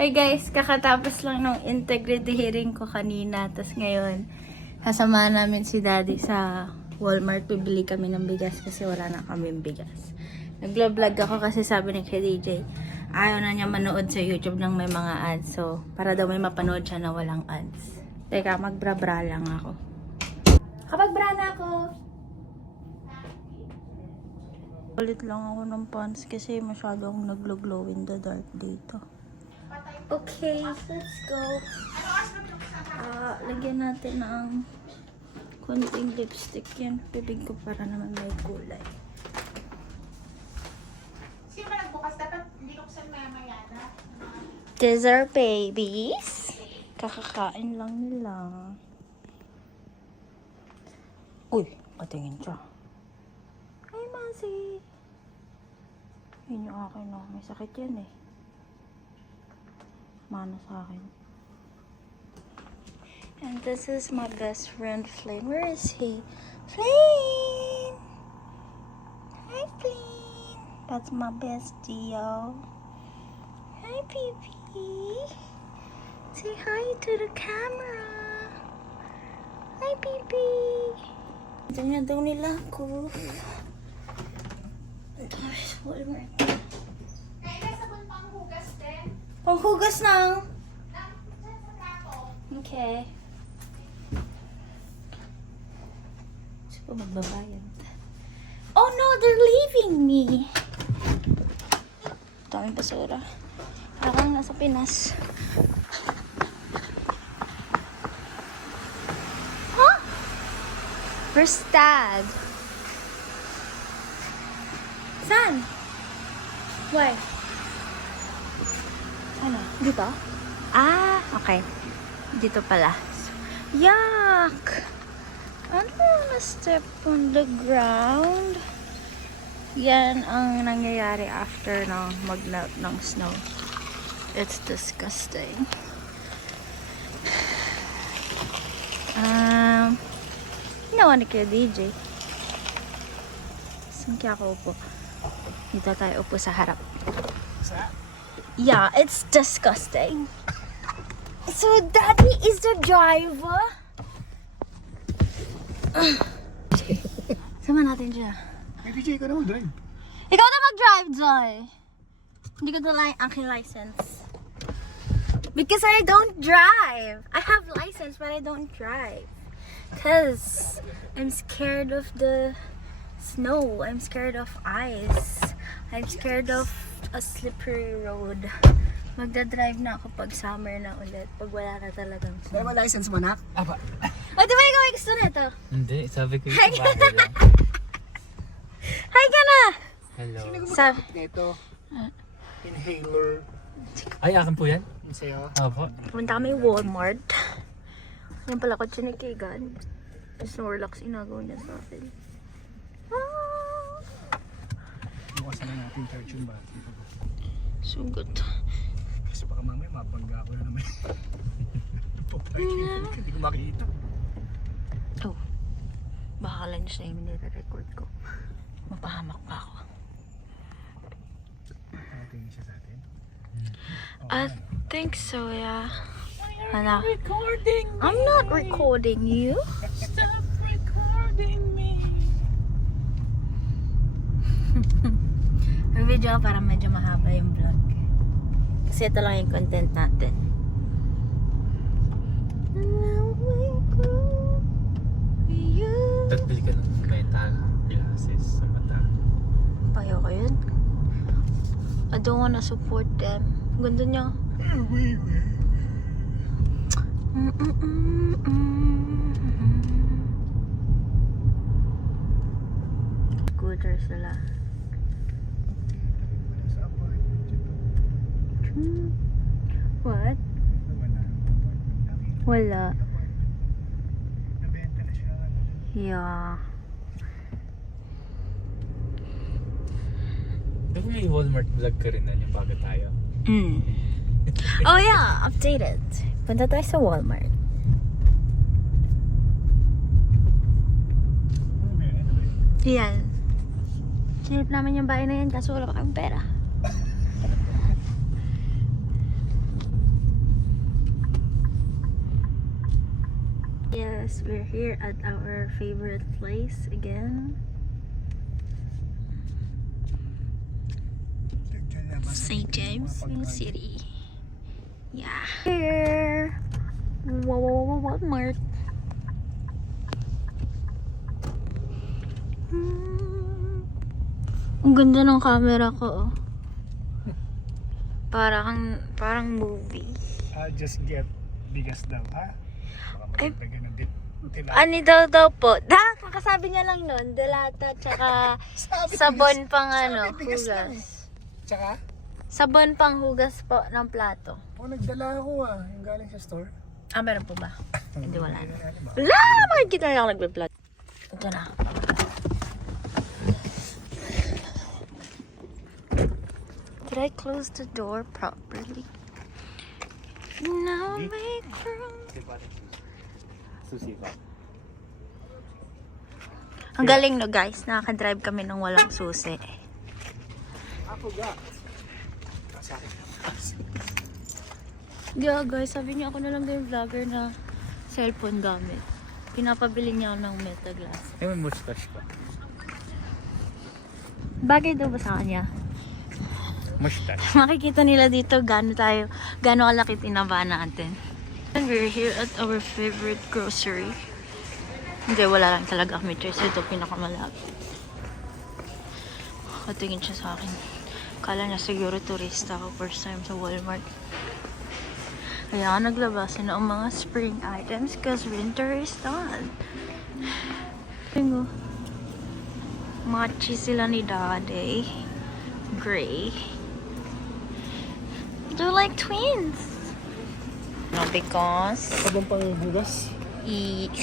Hi guys, kakatapos lang ng integrity hearing ko kanina. Tapos ngayon, sasamahan namin si Daddy sa Walmart. Bibili kami ng bigas kasi wala na kaming bigas. Nagla-vlog ako kasi sabi ni Kuya DJ, ayaw na niya manood sa YouTube ng may mga ads. So, para daw may mapanood siya na walang ads. Teka, magbra-bra lang ako. Kapag bra na ako! Ulit lang ako ng pants kasi masyado akong naglo-glow in the dark dito. Okay, let's go. Lagyan natin ng konting lipstick yan. Bibig ko para naman may kulay. Sino ba nagbukas? Dapat hindi ko kasi maya-maya na. These are babies. Kakakain lang nila. Uy, patingin siya. Hi, Masi. Yun yung akin, no? May sakit yan eh. Mana sa akin. And this is my best friend, Flame. Where is he? Flame! Hi, Flame. That's my bestie, y'all. Hi, baby. Say hi to the camera. Hi, baby. Ito na daw nila ako. Ito na sa Walmart. Kaya may sabon pang hugas din. Panghugas ng... Dyan sa plato. Okay. Gusto ko magbabayad. Oh no, they're leaving me. Daming basura. Parang nasa Pinas. Huh? Where's Dad? Saan? Why? Ano? Dito? Ah, okay. Dito pala. Yuck! I don't wanna step on the ground. Yan ang nangyayari after ng mag-melt ng snow. It's disgusting. Ginawa ni Kuya DJ. Saan kaya ako upo? Dito tayo upo sa harap. Yeah, it's disgusting. So, Daddy is the driver. Sama natin siya. Hey, DJ, ikaw na mag-drive. Ikaw na mag-drive, Joy. Hindi ko na aking license. Because I don't drive. I have license, but I don't drive. Because I'm scared of the snow. I'm scared of ice. I'm scared of a slippery road. Magdadrive na ako pag summer na ulit. Pag wala na talagang Kaya snow. mo license mo, nak? Aba. O, di ba ikaw ay gusto nito? Hindi, sabi ko Hi. yung bahay lang. Hi ka na! Hello. Sabi, Nito. Inhaler. Ay, akin po yan? Yung sa'yo. Opo. punta kami Walmart. Yan pala ko chinikigan. Snorlax inagaw niya sa akin. Ah! Bukasan na natin charge yung battery. Sugot. Kasi baka mamaya mabangga ako na naman. Hindi ko makikita. Oh. Baka lunch na yung nire-record ko. Mapahamak pa ako. Nakatingin siya sa atin. I think so, yeah. Hala. Recording I'm not recording you. Stop recording me. Ang video para medyo mahaba yung vlog. Kasi ito lang yung content natin. Ba't bili ka ng metal glasses sa mata? Payo ko yun. I don't wanna support them. Ganda niya. Scooter sila. Sa apartment ito. What? Wala. Apartment namin. Wala. Nabenta na siya. Yeah. Di ba may Walmart vlog ka rin na yung bago tayo? Oh yeah, updated. Punta tayo sa Walmart. Yan. Sinip namin yung bahay na yan kaso wala pa kaming pera. Yes, we're here at our favorite place again. St. James City. Yeah. Here. Walmart. Ang ganda ng camera ko. Oh. Parang movie. Just get bigas daw, ha? Baka Ay. magdagdagan ng tilapia. Ani daw po? Kakasabi niya lang nun. Delata, tsaka Sabi sabon bigas. pang Sabi bigas lang. hugas. Tsaka, Sabon pang hugas po ng plato. nagdala ako yung galing sa store. Ah, meron po ba? Hindi, wala na. Ba? Wala! Makikita na ako nagbe-vlog. Ito na. Did I close the door properly? Now make room. Susi ba? Ang galing no guys, nakaka-drive kami ng walang susi. Ako ga. Sa akin. Yeah guys, sabi niya ako na lang din vlogger na cellphone gamit. Pinapabili niya ako ng Meta Glass. May mustache pa. Bagay daw ba sa kanya? Mustache. Makikita nila dito gaano kalaki tinaba natin. And we're here at our favorite grocery. Hindi, wala lang talaga kami choice. Ito pinakamalapit. Katingin siya sa akin. Kala niya siguro turista ako first time sa Walmart. Kaya ako naglabasan ng mga spring items because winter is done. Tingnan mo. Matchy sila ni Daddy. Gray. They're like twins. No, because Sabon pang hugas.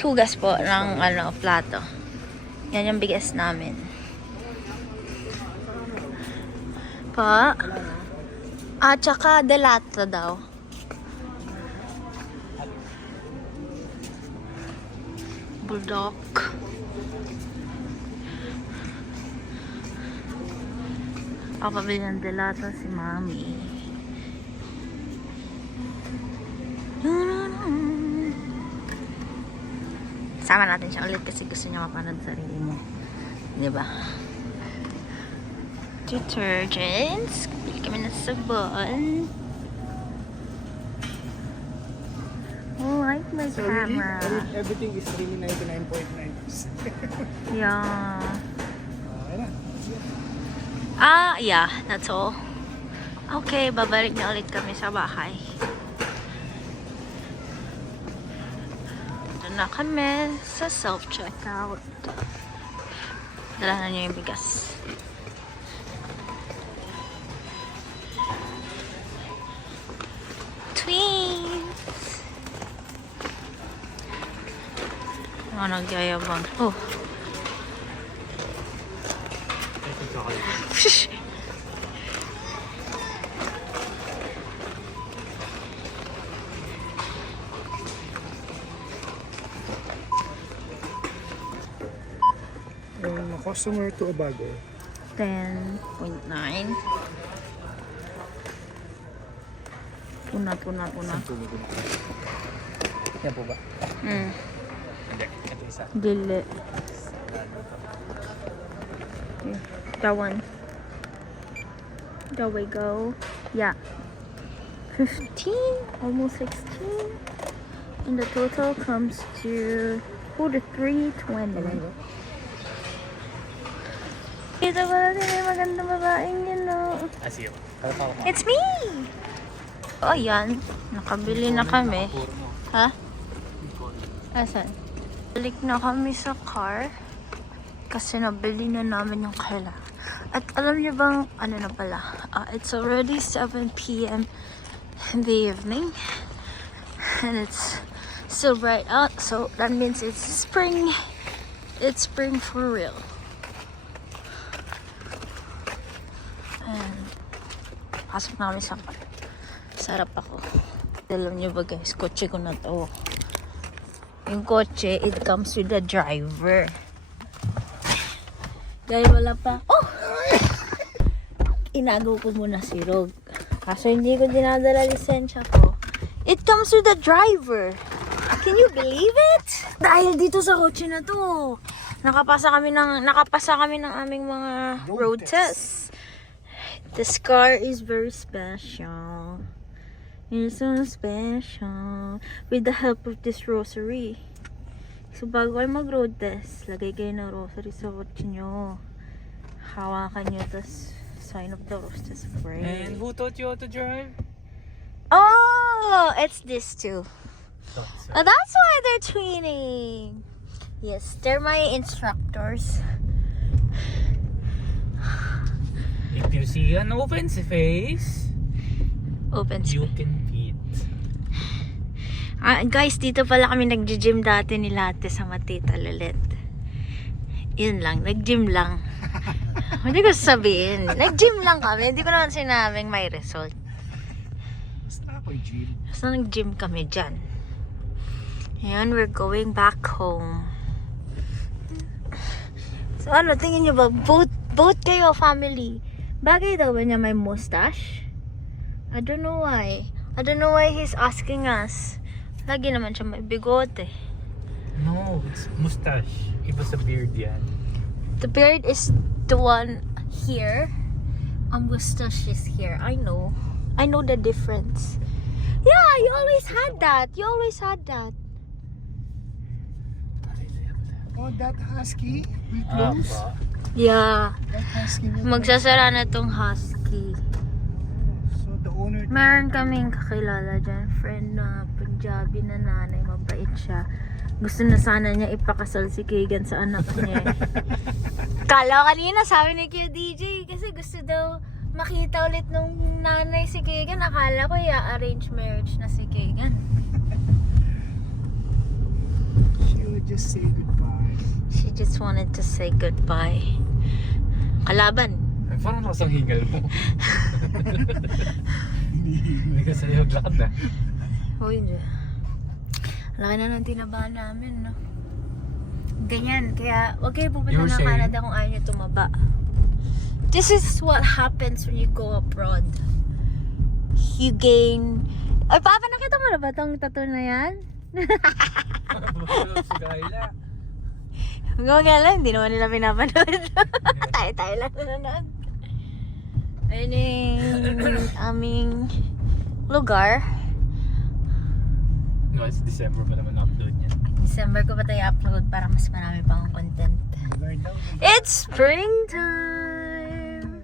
hugas po ng plato. Yan yung bigas namin. Pa? At saka delata daw. Bulldog. Papabili ng delata si Mami. Sama natin siya ulit kasi gusto niya mapanood sarili niya. Diba? Detergents. Bili kami ng sabon. Oh, I like my camera. Everything is really 99.9%. Yeah. Ayan na. Yeah, that's all. Okay, babalik na ulit kami sa bahay. Ito na kami sa self-checkout. Dala na niyo yung bigas. Twins! Ano nagyayabang? Oh. Customer to a bago. 10.9. Una. Yan po ba? Mm. Hindi. Ito isa. Dili. Okay. That one. There we go. Yeah. 15, almost 16. And the total comes to 43.20. Kita ba natin may magandang babaeng yun, no? Sige po. Kala ko. It's me! Oh, ayan. Nakabili na kami. Ha? Asan? Balik na kami sa car. Kasi nabili na namin yung kailangan. At alam niyo bang, ano na pala? It's already 7 p.m. in the evening. And it's still bright out. So that means it's spring. It's spring for real. And pasok na kami sa car. Sarap ako. Alam niyo ba guys, kotse ko na to. Yung kotse, it comes with a driver. Dahil wala pa. Oh! Inago ko muna si Rog. Kaso hindi ko dinadala lisensya ko. It comes with a driver. Can you believe it? Dahil dito sa kotse na to, nakapasa kami ng aming mga road tests. This car is very special. It's so special. With the help of this rosary. So bago kayo mag-road test, lagay kayo ng rosary sa kotse nyo. Hawakan nyo, tas sign of the rose, tas pray. And who taught you how to drive? Oh, it's this too. Thought so. Oh, that's why they're twinning. Yes, they're my instructors. If you see an open face, Open you space. can beat. Guys, dito pala kami nag-gym dati ni Latte sa Matita Lulit. Yun lang, nag-gym lang. Hindi ko sabihin. Nag-gym lang kami. Hindi ko naman sinabing may result. Basta ako gym. Basta nag-gym kami dyan. Ayan, we're going back home. So ano, tingin nyo ba? Both kayo, family. Bagay daw ba niya may mustache? I don't know why. I don't know why he's asking us. Lagi naman siya may bigote. No, it's mustache. Iba sa beard yan. The beard is the one here. A mustache is here. I know. I know the difference. Yeah, you always had that. You always had that. Oh, that husky will close. Yeah. That husky will Magsasara na tong husky. So the owner... Meron kaming kakilala dyan. Friend na Punjabi na nanay. Mabait siya. Gusto na sana niya ipakasal si Keegan sa anak niya. Kala kanina sabi ni Q DJ kasi gusto daw makita ulit nung nanay si Keegan. Akala ko i-arrange marriage na si Keegan. She would just say goodbye. She just wanted to say goodbye. Kalaban. Ay, parang nakasang hingal mo. Hindi ka sa'yo maglakad na. Oh, yun. Laki na ng tinabahan namin, no? Ganyan. Kaya, wag kayo pupunta You were ng saying? Canada kung ayaw nyo tumaba. This is what happens when you go abroad. You gain... Ay, Papa, nakita mo na ba tong tattoo na yan? Si Kayla. Huwag nga lang, hindi naman nila pinapanood. Tayo-tayo lang nanonood. Ayun yung aming lugar. No, it's December pa naman upload niya. December ko pa tayo upload para mas marami pang content. Right now, It's springtime!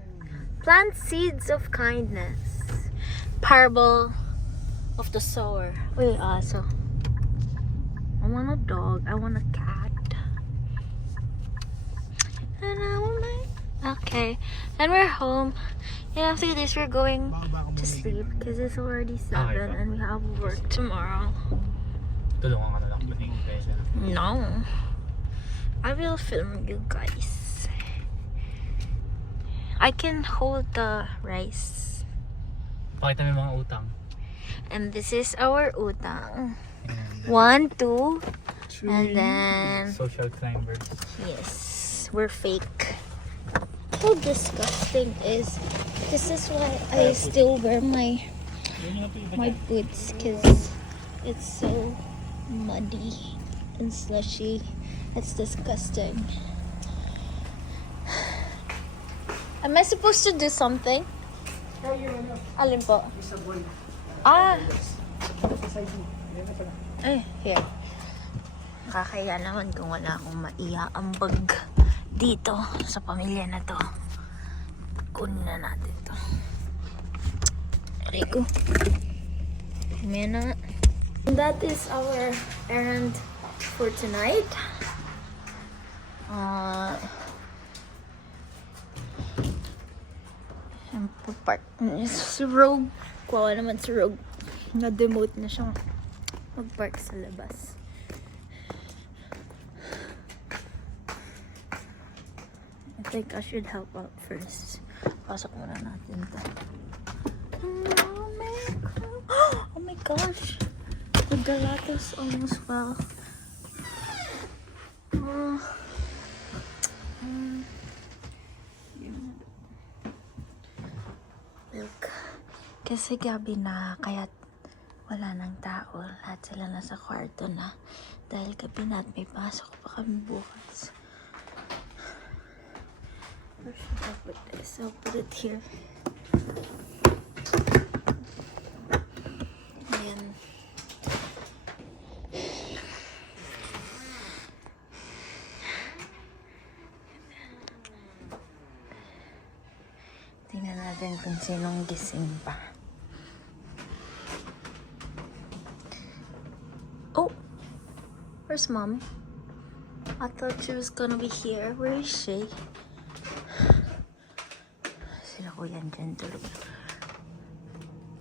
Plant seeds of kindness. Parable of the sower. Uy, aso. I want a dog. I want a cat. And I want my... Okay. And we're home. And after this, we're going to sleep because it's already 7 and we have work tomorrow. Tulungan ka na lang ba ni Kayla? No. I will film you guys. I can hold the rice. Pakita mo yung mga utang. And this is our utang. And 1, 2, and then... social climbers. Yes, we're fake. How disgusting is... This is why I still wear my boots because it's so muddy and slushy. It's disgusting. Am I supposed to do something? Alin po? Ah! Ay, here. Kakaya naman kung wala akong maiaambag dito sa pamilya na to. Kunin na natin to. Aray ko. Mamaya na nga. That is our errand for tonight. Park. Si Rogue. Kuha naman si Rogue. Na-demote na siyang mag-park sa labas. I think I should help out first. Pasok muna natin to. Oh my gosh! The gelatos almost fell. Look. Kasi gabi na, kaya Wala nang tao. Lahat sila nasa kwarto na. Dahil gabi na at may pasok pa kami bukas. Where should I put this? I'll put it here. Ayan. Tingnan natin kung sinong gising pa. Oh! Where's Mom? I thought she was gonna be here. Where is she? Sila kuya dyan tulog.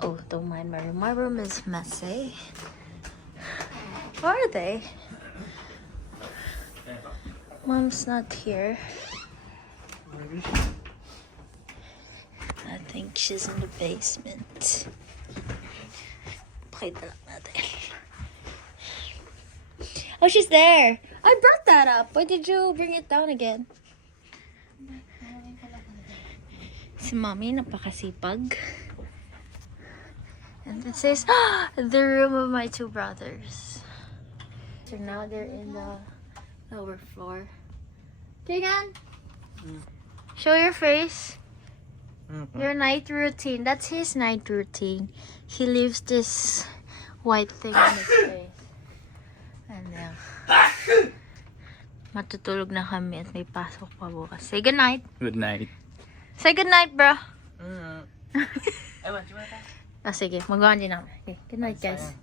Oh, don't mind my room. My room is messy. Where are they? Mom's not here. I think she's in the basement. Pakita lang natin. Oh, she's there. I brought that up. Why did you bring it down again? Si Mommy, napakasipag. And this is the room of my two brothers. So now they're in the lower floor. Keegan, show your face. Your night routine. That's his night routine. He leaves this white thing on his face. And matutulog na kami at may pasok pa bukas. Say goodnight. Good night. Say goodnight, bro. Ewan, cuma Ah, sige. Magawa din namin. Okay. Good night, guys.